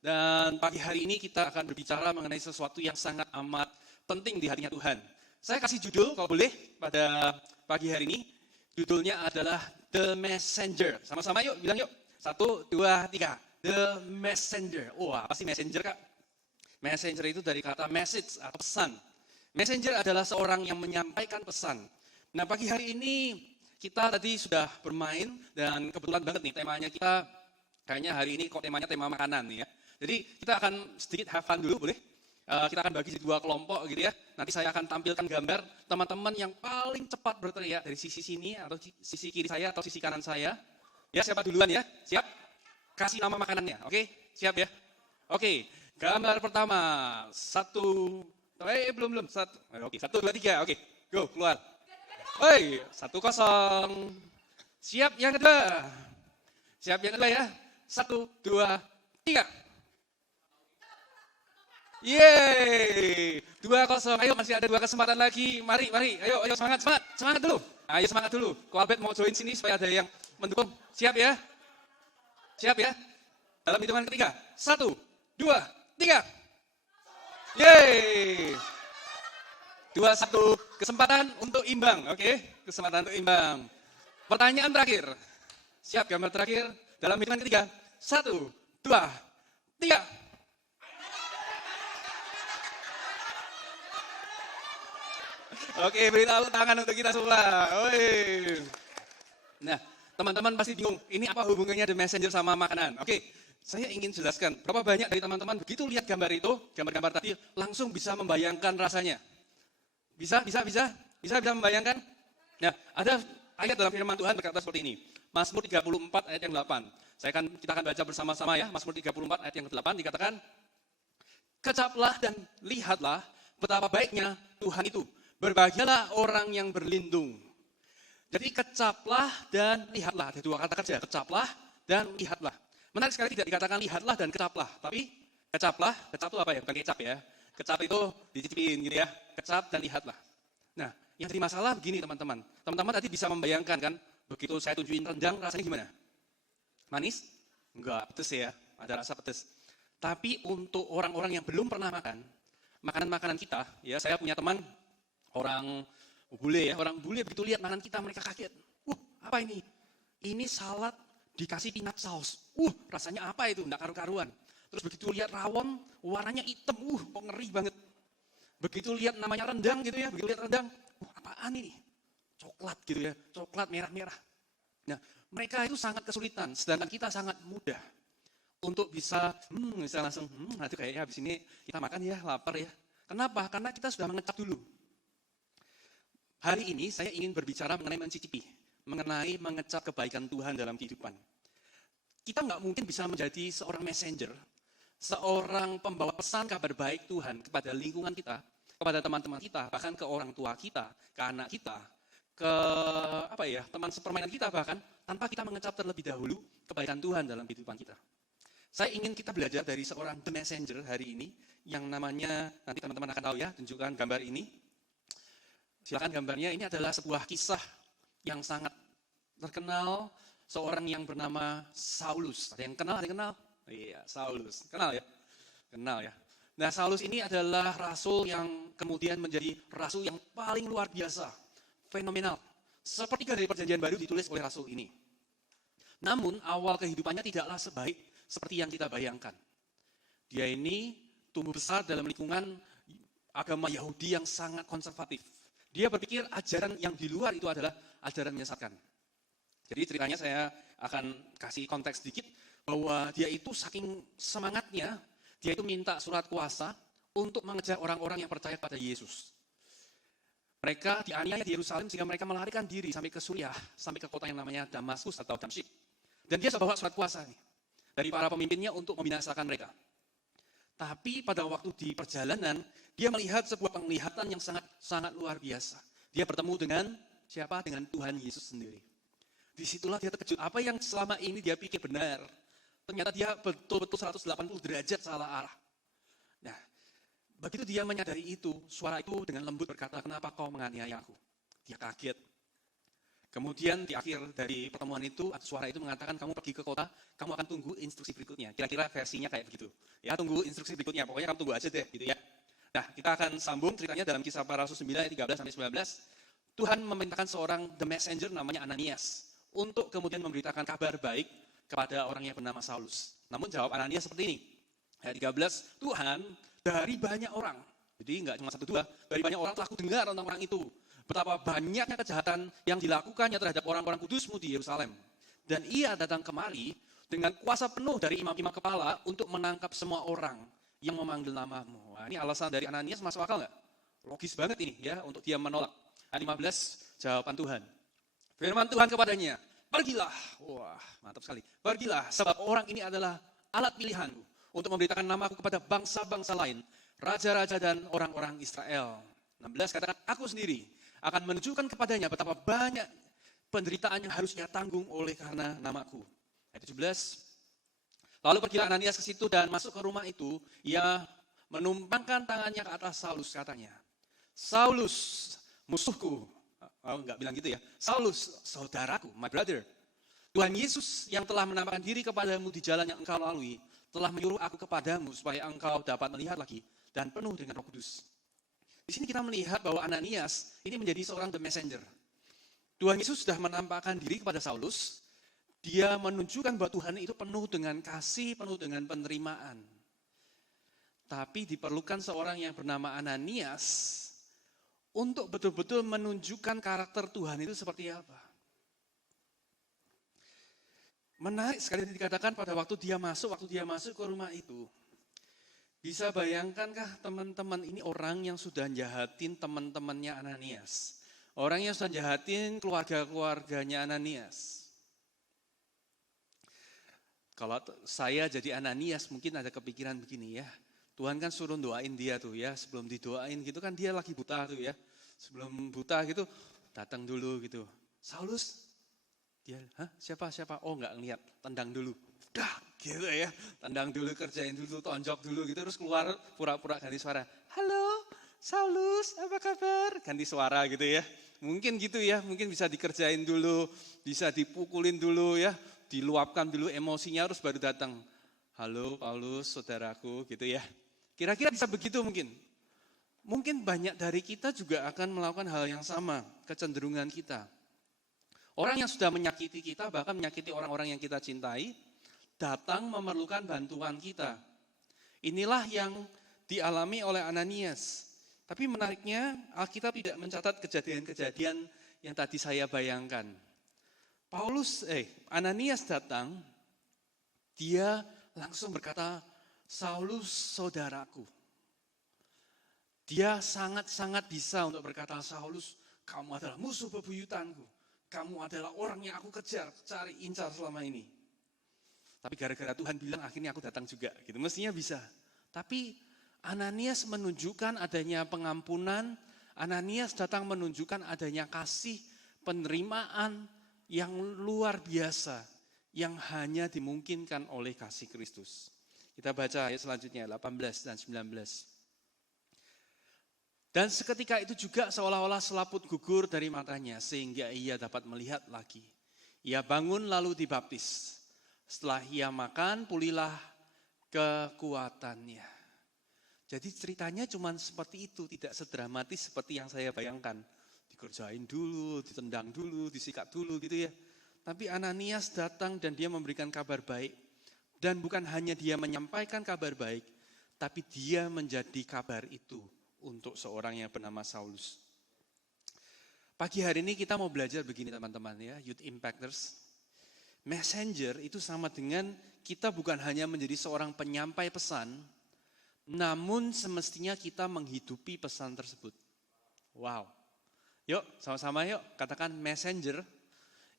Dan pagi hari ini kita akan berbicara mengenai sesuatu yang sangat amat penting di hatinya Tuhan. Saya kasih judul kalau boleh pada pagi hari ini. Judulnya adalah The Messenger. Sama-sama yuk, bilang yuk. 1, 2, 3. The Messenger. Oh, apa sih messenger, Kak? Messenger itu dari kata message atau pesan. Messenger adalah seorang yang menyampaikan pesan. Nah, pagi hari ini kita tadi sudah bermain dan kebetulan banget nih temanya kita kayaknya hari ini kok temanya tema makanan nih ya. Jadi kita akan sedikit have fun dulu, boleh? Kita akan bagi di 2 kelompok gitu ya. Nanti saya akan tampilkan gambar teman-teman yang paling cepat berteriak dari sisi sini atau sisi kiri saya atau sisi kanan saya. Ya, siapa duluan ya? Siap? Kasih nama makanannya, oke? Siap ya? Oke, gambar pertama. Belum. Oke, 1, 2, 3, oke. Go, keluar. Oi, 1-0. Siap yang kedua. Siap yang kedua ya? 1, 2, 3. Yeay, 2-0. Ayo masih ada 2 kesempatan lagi. Mari. Ayo semangat dulu. Ayo semangat dulu. Ko Albert mau join sini supaya ada yang mendukung. Siap ya? Dalam hitungan ketiga. 1, 2, 3. Yeay. 2-1. Kesempatan untuk imbang. Oke, kesempatan untuk imbang. Pertanyaan terakhir. Siap, gambar terakhir. Dalam hitungan ketiga. 1, 2, 3. Oke, beri tepuk tangan untuk kita semua. Oi. Nah, teman-teman pasti bingung, ini apa hubungannya The Messenger sama makanan? Oke, saya ingin jelaskan, berapa banyak dari teman-teman begitu lihat gambar itu, gambar-gambar tadi, langsung bisa membayangkan rasanya. Bisa membayangkan? Nah, ada ayat dalam firman Tuhan berkata seperti ini. Mazmur 34 ayat yang 8. Kita akan baca bersama-sama ya. Mazmur 34 ayat yang ke-8 dikatakan, "Kecaplah dan lihatlah betapa baiknya Tuhan itu. Berbahagialah orang yang berlindung." Jadi kecaplah dan lihatlah. Ada 2 kata kerja, kecaplah dan lihatlah. Menarik sekali tidak dikatakan lihatlah dan kecaplah. Tapi kecap itu apa ya? Bukan kecap ya. Kecap itu dicicipin gitu ya. Kecap dan lihatlah. Nah, yang jadi masalah begini teman-teman. Teman-teman tadi bisa membayangkan kan, begitu saya tunjukin rendang rasanya gimana? Manis? Enggak, pedes ya. Ada rasa pedes. Tapi untuk orang-orang yang belum pernah makan, makanan-makanan kita, ya saya punya teman orang bule begitu lihat makanan kita mereka kaget. Apa ini? Ini salad dikasih peanut sauce. Rasanya apa itu? Enggak karu-karuan. Terus begitu lihat rawon, warnanya hitam. Kok ngeri banget. Begitu lihat namanya rendang gitu ya, begitu lihat rendang, apaan ini? Coklat gitu ya, coklat merah-merah. Nah, mereka itu sangat kesulitan, sedangkan kita sangat mudah untuk bisa langsung, nanti kayaknya habis ini kita makan ya, lapar ya. Kenapa? Karena kita sudah mengecap dulu. Hari ini saya ingin berbicara mengenai mencicipi, mengenai mengecap kebaikan Tuhan dalam kehidupan. Kita nggak mungkin bisa menjadi seorang messenger, seorang pembawa pesan kabar baik Tuhan kepada lingkungan kita, kepada teman-teman kita, bahkan ke orang tua kita, ke anak kita, ke teman sepermainan kita bahkan, tanpa kita mengecap terlebih dahulu kebaikan Tuhan dalam kehidupan kita. Saya ingin kita belajar dari seorang The Messenger hari ini, yang namanya, nanti teman-teman akan tahu ya, tunjukkan gambar ini. Silakan gambarnya, ini adalah sebuah kisah yang sangat terkenal, seorang yang bernama Saulus. Ada yang kenal? Iya, Saulus. Kenal ya? Nah, Saulus ini adalah rasul yang kemudian menjadi rasul yang paling luar biasa, fenomenal. Sepertiga dari perjanjian baru ditulis oleh rasul ini. Namun, awal kehidupannya tidaklah sebaik seperti yang kita bayangkan. Dia ini tumbuh besar dalam lingkungan agama Yahudi yang sangat konservatif. Dia berpikir ajaran yang di luar itu adalah ajaran menyesatkan. Jadi ceritanya saya akan kasih konteks sedikit bahwa dia itu saking semangatnya, dia itu minta surat kuasa untuk mengejar orang-orang yang percaya pada Yesus. Mereka dianiaya di Yerusalem sehingga mereka melarikan diri sampai ke Suriah, sampai ke kota yang namanya Damaskus atau Damsyik. Dan dia bawa surat kuasa nih, dari para pemimpinnya untuk membinasakan mereka. Tapi pada waktu di perjalanan, dia melihat sebuah penglihatan yang sangat luar biasa. Dia bertemu dengan siapa? Dengan Tuhan Yesus sendiri. Disitulah dia terkejut. Apa yang selama ini dia pikir benar, ternyata dia betul-betul 180 derajat salah arah. Nah, begitu dia menyadari itu, suara itu dengan lembut berkata, "Kenapa kau menganiaya aku?" Dia kaget. Kemudian di akhir dari pertemuan itu, suara itu mengatakan kamu pergi ke kota, kamu akan tunggu instruksi berikutnya. Kira-kira versinya kayak begitu. Ya, tunggu instruksi berikutnya, pokoknya kamu tunggu aja deh, gitu ya. Nah, kita akan sambung ceritanya dalam Kisah Para Rasul 9 ayat 13 sampai 19. Tuhan memerintahkan seorang the messenger namanya Ananias untuk kemudian memberitakan kabar baik kepada orang yang bernama Saulus. Namun jawab Ananias seperti ini. Ayat 13, Tuhan dari banyak orang, jadi enggak cuma satu dua, dari banyak orang telah kudengar tentang orang itu. Betapa banyaknya kejahatan yang dilakukannya terhadap orang-orang kudusmu di Yerusalem. Dan ia datang kemari dengan kuasa penuh dari imam-imam kepala untuk menangkap semua orang yang memanggil namamu. Wah, ini alasan dari Ananias masuk akal nggak? Logis banget ini ya untuk dia menolak. Ayat 15, jawaban Tuhan. Firman Tuhan kepadanya, pergilah. Wah, mantap sekali. Pergilah, sebab orang ini adalah alat pilihanku untuk memberitakan namaku kepada bangsa-bangsa lain, raja-raja dan orang-orang Israel. 16, katakan, aku sendiri akan menunjukkan kepadanya betapa banyak penderitaan yang harus ia tanggung oleh karena namaku. Ayat 17. Lalu pergilah Ananias ke situ dan masuk ke rumah itu, ia menumpangkan tangannya ke atas Saulus, katanya, Saulus, musuhku. Oh, enggak bilang gitu ya. Saulus, saudaraku, my brother. Tuhan Yesus yang telah menampakkan diri kepadamu di jalan yang engkau lalui, telah menyuruh aku kepadamu supaya engkau dapat melihat lagi dan penuh dengan Roh Kudus. Di sini kita melihat bahwa Ananias ini menjadi seorang the messenger. Tuhan Yesus sudah menampakkan diri kepada Saulus. Dia menunjukkan bahwa Tuhan itu penuh dengan kasih, penuh dengan penerimaan. Tapi diperlukan seorang yang bernama Ananias untuk betul-betul menunjukkan karakter Tuhan itu seperti apa. Menarik sekali dikatakan pada waktu dia masuk ke rumah itu. Bisa bayangkankah teman-teman ini orang yang sudah jahatin teman-temannya Ananias. Orang yang sudah jahatin keluarga-keluarganya Ananias. Kalau saya jadi Ananias mungkin ada kepikiran begini ya. Tuhan kan suruh doain dia tuh ya. Sebelum didoain gitu kan dia lagi buta tuh ya. Sebelum buta gitu datang dulu gitu. Saulus, dia, siapa? Oh enggak ngeliat, tendang dulu. Dah gitu ya, tendang dulu, kerjain dulu, tonjok dulu gitu, terus keluar pura-pura ganti suara. Halo, Saulus, apa kabar? Ganti suara gitu ya. Mungkin gitu ya, mungkin bisa dikerjain dulu, bisa dipukulin dulu ya, diluapkan dulu emosinya, terus baru datang. Halo, Paulus, saudaraku gitu ya. Kira-kira bisa begitu mungkin. Mungkin banyak dari kita juga akan melakukan hal yang sama, kecenderungan kita. Orang yang sudah menyakiti kita, bahkan menyakiti orang-orang yang kita cintai, datang memerlukan bantuan kita. Inilah yang dialami oleh Ananias. Tapi menariknya, Alkitab tidak mencatat kejadian-kejadian yang tadi saya bayangkan. Ananias datang, dia langsung berkata, Saulus saudaraku. Dia sangat-sangat bisa untuk berkata, Saulus, kamu adalah musuh bebuyutanku. Kamu adalah orang yang aku kejar, incar selama ini. Tapi gara-gara Tuhan bilang akhirnya aku datang juga. Gitu. Mestinya bisa. Tapi Ananias menunjukkan adanya pengampunan. Ananias datang menunjukkan adanya kasih, penerimaan yang luar biasa. Yang hanya dimungkinkan oleh kasih Kristus. Kita baca ayat selanjutnya 18 dan 19. Dan seketika itu juga seolah-olah selaput gugur dari matanya sehingga ia dapat melihat lagi. Ia bangun lalu dibaptis. Setelah ia makan, pulihlah kekuatannya. Jadi ceritanya cuma seperti itu, tidak sedramatis seperti yang saya bayangkan. Dikerjain dulu, ditendang dulu, disikat dulu gitu ya. Tapi Ananias datang dan dia memberikan kabar baik. Dan bukan hanya dia menyampaikan kabar baik, tapi dia menjadi kabar itu untuk seorang yang bernama Saulus. Pagi hari ini kita mau belajar begini teman-teman ya, Youth Impactors. Messenger itu sama dengan kita bukan hanya menjadi seorang penyampai pesan, namun semestinya kita menghidupi pesan tersebut. Wow. Yuk, sama-sama yuk katakan messenger.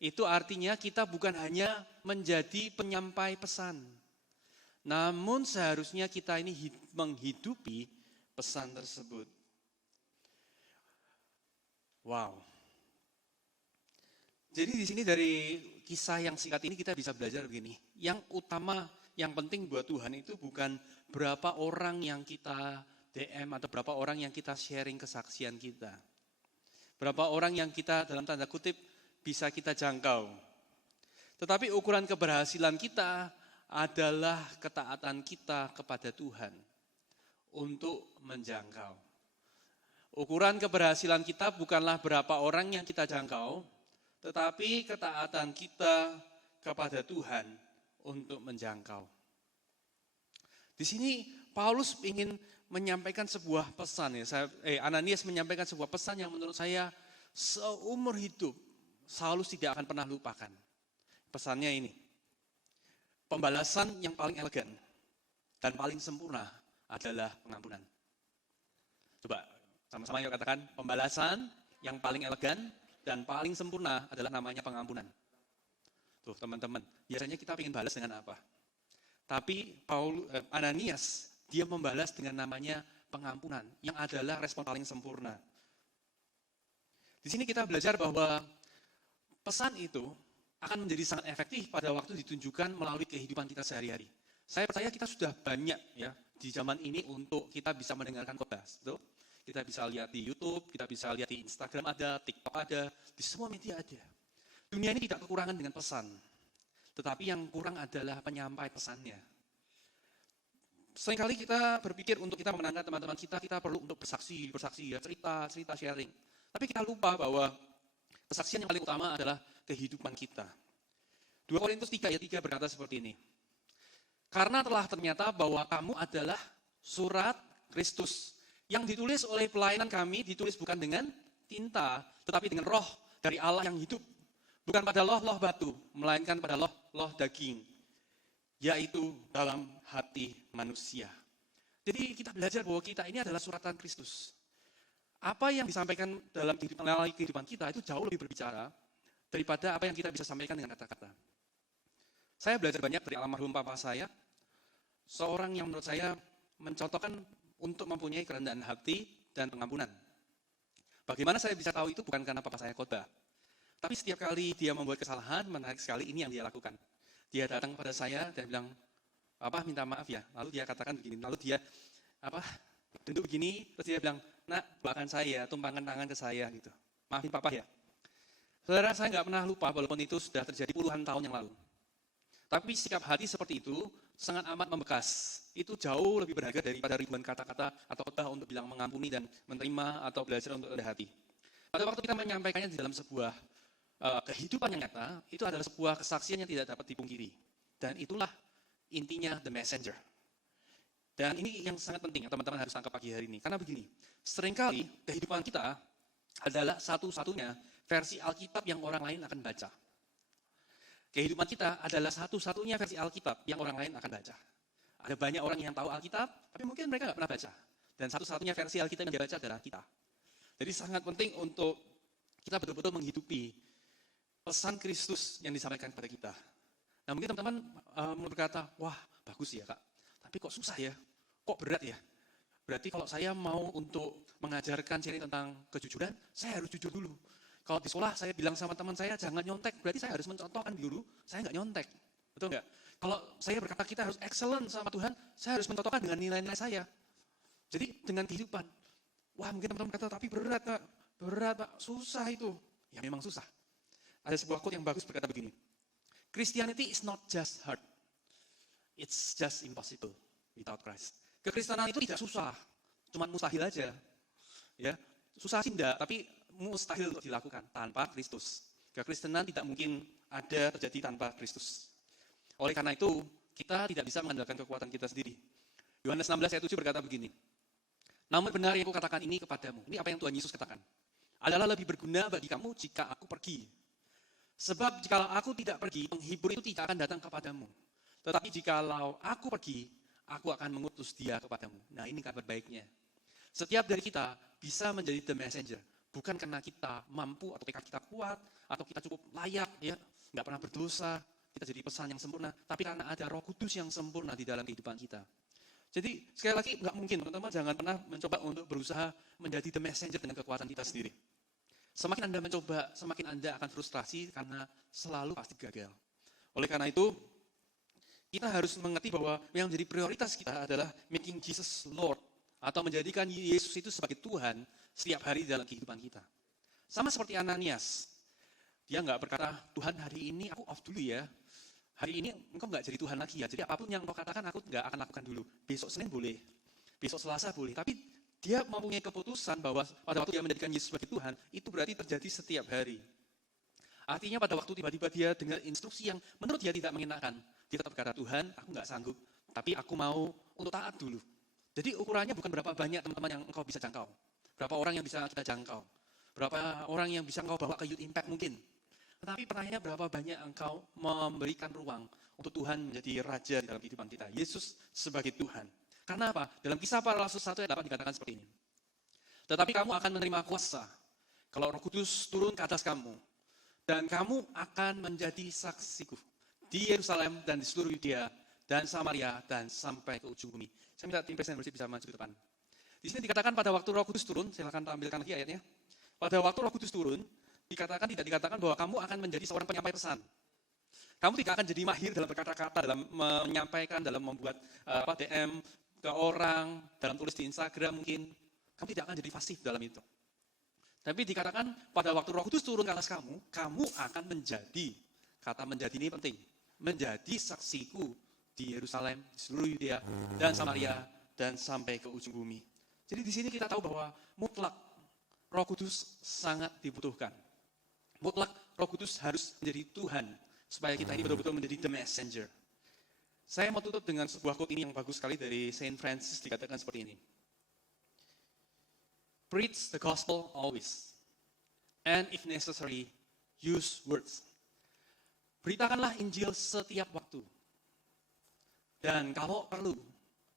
Itu artinya kita bukan hanya menjadi penyampai pesan, namun seharusnya kita ini menghidupi pesan tersebut. Wow. Jadi di sini dari kisah yang singkat ini kita bisa belajar begini. Yang utama, yang penting buat Tuhan itu bukan berapa orang yang kita DM atau berapa orang yang kita sharing kesaksian kita. Berapa orang yang kita dalam tanda kutip bisa kita jangkau. Tetapi ukuran keberhasilan kita adalah ketaatan kita kepada Tuhan untuk menjangkau. Ukuran keberhasilan kita bukanlah berapa orang yang kita jangkau, tetapi ketaatan kita kepada Tuhan untuk menjangkau. Di sini Paulus ingin menyampaikan sebuah pesan ya. Ananias menyampaikan sebuah pesan yang menurut saya seumur hidup Saulus tidak akan pernah lupakan. Pesannya ini, pembalasan yang paling elegan dan paling sempurna adalah pengampunan. Coba sama-sama yuk katakan, pembalasan yang paling elegan dan paling sempurna adalah namanya pengampunan. Tuh teman-teman, biasanya kita ingin balas dengan apa? Tapi Ananias, dia membalas dengan namanya pengampunan, yang adalah respon paling sempurna. Di sini kita belajar bahwa pesan itu akan menjadi sangat efektif pada waktu ditunjukkan melalui kehidupan kita sehari-hari. Saya percaya kita sudah banyak ya di zaman ini untuk kita bisa mendengarkan khotbah. Kita bisa lihat di YouTube, kita bisa lihat di Instagram ada, TikTok ada, di semua media ada. Dunia ini tidak kekurangan dengan pesan, tetapi yang kurang adalah penyampai pesannya. Seringkali kita berpikir untuk kita memenangkan teman-teman kita perlu untuk bersaksi ya, cerita, sharing. Tapi kita lupa bahwa kesaksian yang paling utama adalah kehidupan kita. 2 Korintus 3 ayat 3 berkata seperti ini. Karena telah ternyata bahwa kamu adalah surat Kristus yang ditulis oleh pelayanan kami, ditulis bukan dengan tinta, tetapi dengan roh dari Allah yang hidup. Bukan pada loh batu, melainkan pada loh daging, yaitu dalam hati manusia. Jadi kita belajar bahwa kita ini adalah suratan Kristus. Apa yang disampaikan dalam kehidupan kita itu jauh lebih berbicara daripada apa yang kita bisa sampaikan dengan kata-kata. Saya belajar banyak dari almarhum papa saya, seorang yang menurut saya mencontohkan untuk mempunyai kerendahan hati dan pengampunan. Bagaimana saya bisa tahu itu bukan karena papa saya khotbah. Tapi setiap kali dia membuat kesalahan, menarik sekali ini yang dia lakukan. Dia datang kepada saya dan bilang, Papa minta maaf ya. Lalu dia katakan begini, lalu dia duduk begini, terus dia bilang, nak doakan saya, tumpangkan tangan ke saya gitu. Maafin Papa ya. Saudara, saya nggak pernah lupa walaupun itu sudah terjadi puluhan tahun yang lalu. Tapi sikap hati seperti itu sangat amat membekas. Itu jauh lebih berharga daripada ribuan kata-kata atau khotbah untuk bilang mengampuni dan menerima atau belajar untuk rendah hati. Pada waktu kita menyampaikannya di dalam sebuah kehidupan yang nyata, itu adalah sebuah kesaksian yang tidak dapat dipungkiri. Dan itulah intinya the messenger. Dan ini yang sangat penting yang teman-teman harus tangkap pagi hari ini. Karena begini, seringkali kehidupan kita adalah satu-satunya versi Alkitab yang orang lain akan baca. Kehidupan kita adalah satu-satunya versi Alkitab yang orang lain akan baca. Ada banyak orang yang tahu Alkitab, tapi mungkin mereka nggak pernah baca. Dan satu-satunya versi Alkitab yang dia baca adalah kita. Jadi sangat penting untuk kita betul-betul menghidupi pesan Kristus yang disampaikan kepada kita. Nah mungkin teman-teman berkata, wah bagus ya kak, tapi kok susah ya, kok berat ya. Berarti kalau saya mau untuk mengajarkan sharing tentang kejujuran, saya harus jujur dulu. Kalau di sekolah saya bilang sama teman saya jangan nyontek, berarti saya harus mencontohkan dulu, saya nggak nyontek. Betul nggak? Kalau saya berkata kita harus excellent sama Tuhan, saya harus mencontohkan dengan nilai-nilai saya. Jadi dengan kehidupan, wah mungkin teman-teman kata, tapi berat pak, susah itu. Ya memang susah. Ada sebuah quote yang bagus berkata begini, Christianity is not just hard, it's just impossible without Christ. Kekristenan itu tidak susah, cuma mustahil aja. Ya, susah sih enggak, tapi mustahil untuk dilakukan tanpa Kristus. Kekristenan tidak mungkin ada terjadi tanpa Kristus. Oleh karena itu, kita tidak bisa mengandalkan kekuatan kita sendiri. Yohanes 16 ayat 7 berkata begini, namun benar yang aku katakan ini kepadamu. Ini apa yang Tuhan Yesus katakan. Adalah lebih berguna bagi kamu jika aku pergi. Sebab jikalau aku tidak pergi, penghibur itu tidak akan datang kepadamu. Tetapi jikalau aku pergi, aku akan mengutus dia kepadamu. Nah ini kabar baiknya. Setiap dari kita bisa menjadi the messenger. Bukan karena kita mampu atau kita kuat, atau kita cukup layak, ya, nggak pernah berdosa, kita jadi pesan yang sempurna. Tapi karena ada Roh Kudus yang sempurna di dalam kehidupan kita. Jadi sekali lagi nggak mungkin, teman-teman jangan pernah mencoba untuk berusaha menjadi the messenger dengan kekuatan kita sendiri. Semakin Anda mencoba, semakin Anda akan frustrasi karena selalu pasti gagal. Oleh karena itu, kita harus mengerti bahwa yang menjadi prioritas kita adalah making Jesus Lord, atau menjadikan Yesus itu sebagai Tuhan setiap hari dalam kehidupan kita. Sama seperti Ananias, Dia nggak berkata, Tuhan hari ini aku off dulu ya. Hari ini engkau nggak jadi Tuhan lagi ya. Jadi apapun yang engkau katakan aku nggak akan lakukan dulu. Besok Senin boleh, besok Selasa boleh. Tapi dia mempunyai keputusan bahwa pada waktu dia menjadikan Yesus sebagai Tuhan, itu berarti terjadi setiap hari. Artinya pada waktu tiba-tiba dia dengar instruksi yang menurut dia tidak mengenakan, dia tetap berkata, Tuhan aku nggak sanggup, tapi aku mau untuk taat dulu. Jadi ukurannya bukan berapa banyak teman-teman yang engkau bisa jangkau. Berapa orang yang bisa kita jangkau. Berapa orang yang bisa engkau bawa ke Youth Impact mungkin. Tetapi pertanyaannya berapa banyak engkau memberikan ruang untuk Tuhan menjadi Raja di dalam kehidupan kita. Yesus sebagai Tuhan. Karena apa? Dalam Kisah Para Rasul 1 ayat 8 dikatakan seperti ini. Tetapi kamu akan menerima kuasa kalau Roh Kudus turun ke atas kamu. Dan kamu akan menjadi saksiku di Yerusalem dan di seluruh Yudea dan Samaria dan sampai ke ujung bumi. Saya minta tim presiden bersih bisa maju ke depan. Di sini dikatakan pada waktu Roh Kudus turun, silakan tampilkan lagi ayatnya. Pada waktu Roh Kudus turun, tidak dikatakan bahwa kamu akan menjadi seorang penyampai pesan. Kamu tidak akan jadi mahir dalam berkata-kata, dalam menyampaikan, dalam membuat DM ke orang, dalam tulis di Instagram mungkin. Kamu tidak akan jadi fasih dalam itu. Tapi dikatakan pada waktu Roh Kudus turun ke atas kamu, kamu akan menjadi, kata menjadi ini penting, menjadi saksiku di Yerusalem, di seluruh Yudea dan Samaria dan sampai ke ujung bumi. Jadi di sini kita tahu bahwa mutlak Roh Kudus sangat dibutuhkan. Mutlak Roh Kudus harus menjadi Tuhan supaya kita ini betul-betul menjadi the messenger. Saya mau tutup dengan sebuah quote ini yang bagus sekali dari Saint Francis, dikatakan seperti ini. Preach the gospel always, and if necessary, use words. Beritakanlah Injil setiap waktu. Dan kalau perlu,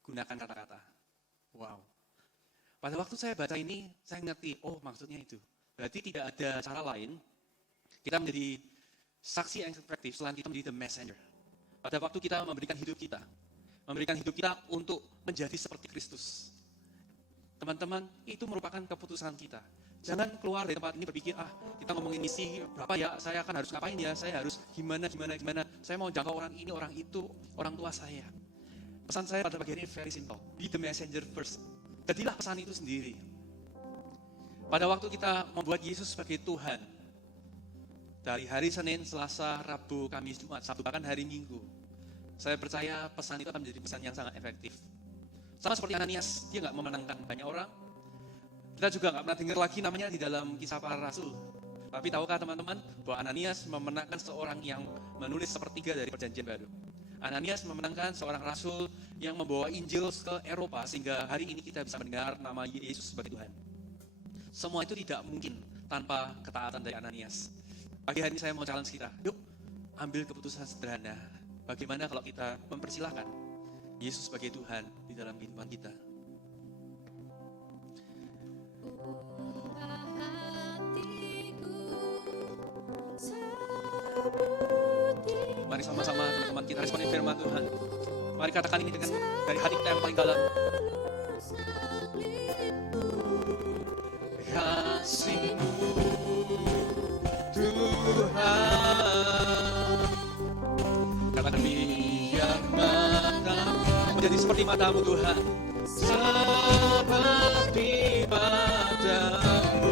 gunakan kata-kata. Wow. Pada waktu saya baca ini, saya ngerti, oh maksudnya itu. Berarti tidak ada cara lain, kita menjadi saksi yang efektif selain kita menjadi the messenger. Pada waktu kita memberikan hidup kita untuk menjadi seperti Kristus. Teman-teman, itu merupakan keputusan kita. Jangan keluar dari tempat ini berpikir, kita ngomongin misi berapa ya, saya akan harus ngapain ya, saya harus gimana, saya mau jangkau orang ini, orang itu, orang tua saya. Pesan saya pada bagian ini very simple, be the messenger first. Jadilah pesan itu sendiri. Pada waktu kita membuat Yesus sebagai Tuhan, dari hari Senin, Selasa, Rabu, Kamis, Jumat, Sabtu, bahkan hari Minggu, saya percaya pesan itu akan menjadi pesan yang sangat efektif. Sama seperti Ananias, dia nggak memenangkan banyak orang. Kita juga nggak pernah dengar lagi namanya di dalam Kisah Para Rasul. Tapi tahukah teman-teman bahwa Ananias memenangkan seorang yang menulis sepertiga dari Perjanjian Baru. Ananias memenangkan seorang rasul yang membawa Injil ke Eropa sehingga hari ini kita bisa mendengar nama Yesus sebagai Tuhan. Semua itu tidak mungkin tanpa ketaatan dari Ananias. Pagi hari ini saya mau challenge kita, yuk ambil keputusan sederhana. Bagaimana kalau kita mempersilahkan Yesus sebagai Tuhan di dalam kehidupan kita. Mari sama-sama teman-teman kita responin firman Tuhan. Mari katakan ini dengan dari hati kita yang paling dalam. Kasih-Mu Tuhan, katakan biar matamu menjadi seperti matamu Tuhan, seperti matamu,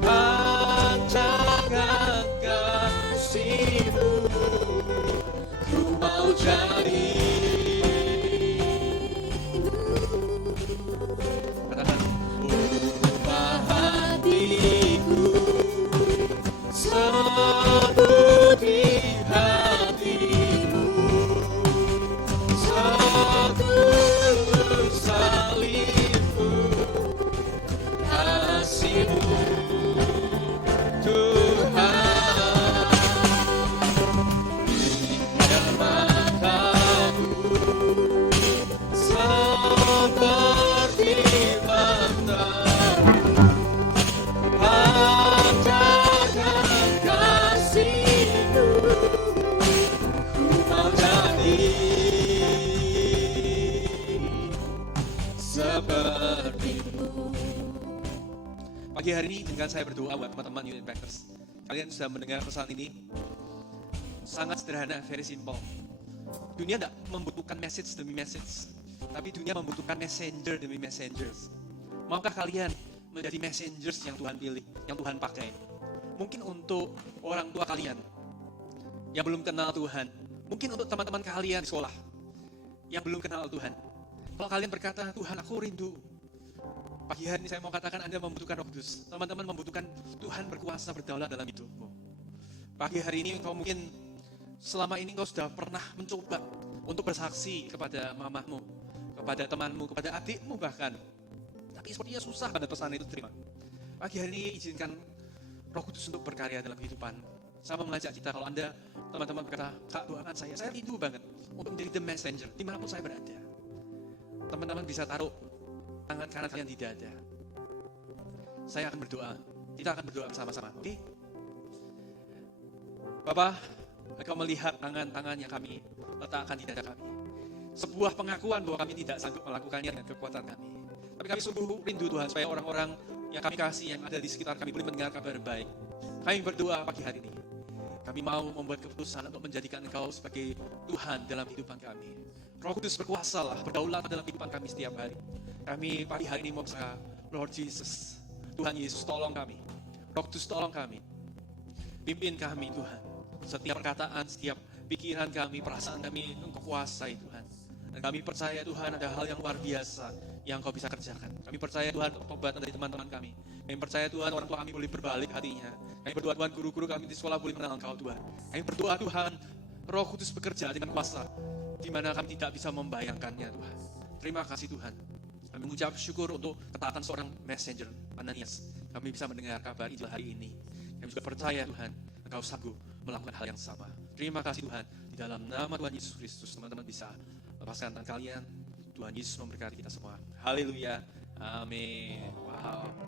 pancarkan kasih-Mu, ku mau jadi. Katakan, ubah hatiku seperti hati-Mu, setulus salib-Mu, kasih-Mu Tuhan. Biar mataku seperti matamu, pancarkan kasih-Mu, ku mau jadi seperti-Mu. Pagi hari ini dengan saya berdoa buat teman-teman Youth Impactors. Kalian sudah mendengar pesan ini. Sangat sederhana, very simple. Dunia tidak membutuhkan message demi message, tapi dunia membutuhkan messenger demi messengers. Maukah kalian menjadi messengers yang Tuhan pilih, yang Tuhan pakai? Mungkin untuk orang tua kalian yang belum kenal Tuhan. Mungkin untuk teman-teman kalian di sekolah yang belum kenal Tuhan. Kalau kalian berkata, Tuhan aku rindu. Pagi hari ini saya mau katakan Anda membutuhkan Roh Kudus. Teman-teman membutuhkan Tuhan berkuasa berdaulat dalam hidupmu. Pagi hari ini engkau mungkin selama ini engkau sudah pernah mencoba untuk bersaksi kepada mamahmu, kepada temanmu, kepada adikmu bahkan. Tapi sepertinya susah pada pesan itu terima. Pagi hari ini izinkan Roh Kudus untuk berkarya dalam kehidupan. Saya mengajak kita, kalau Anda, teman-teman berkata, Kak doakan saya rindu banget untuk menjadi the messenger, dimanapun saya berada. Teman-teman bisa taruh tangan kanan kalian di dada. Saya akan berdoa, kita akan berdoa bersama-sama, oke? Bapak, Engkau melihat tangan-tangan yang kami letakkan di dada kami. Sebuah pengakuan bahwa kami tidak sanggup melakukannya dengan kekuatan kami. Tapi kami sungguh rindu Tuhan, supaya orang-orang yang kami kasih, yang ada di sekitar kami boleh mendengar kabar baik. Kami berdoa pagi hari ini. Kami mau membuat keputusan untuk menjadikan Engkau sebagai Tuhan dalam kehidupan kami. Roh Kudus berkuasalah, berdaulat dalam kehidupan kami setiap hari. Kami pagi hari ini mau berkata, Lord Jesus, Tuhan Yesus tolong kami. Roh Kudus tolong kami. Pimpin kami Tuhan. Setiap perkataan, setiap pikiran kami, perasaan kami, Engkau kuasai Tuhan. Dan kami percaya Tuhan ada hal yang luar biasa yang Kau bisa kerjakan. Kami percaya Tuhan pengobatan dari teman-teman kami. Kami percaya Tuhan orang tua kami boleh berbalik hatinya. Kami berdoa Tuhan guru-guru kami di sekolah boleh mengenal Engkau Tuhan. Kami berdoa Tuhan Roh Kudus bekerja dengan kuasa di mana kami tidak bisa membayangkannya Tuhan. Terima kasih Tuhan. Kami mengucap syukur untuk ketaatan seorang messenger Ananias. Kami bisa mendengar kabar Injil hari ini. Kami juga percaya Tuhan Engkau sanggup melakukan hal yang sama. Terima kasih Tuhan. Di dalam nama Tuhan Yesus Kristus, teman-teman bisa lepaskan tangan kalian. Tuhan Yesus memberkati kita semua. Haleluya. Amin. Wow.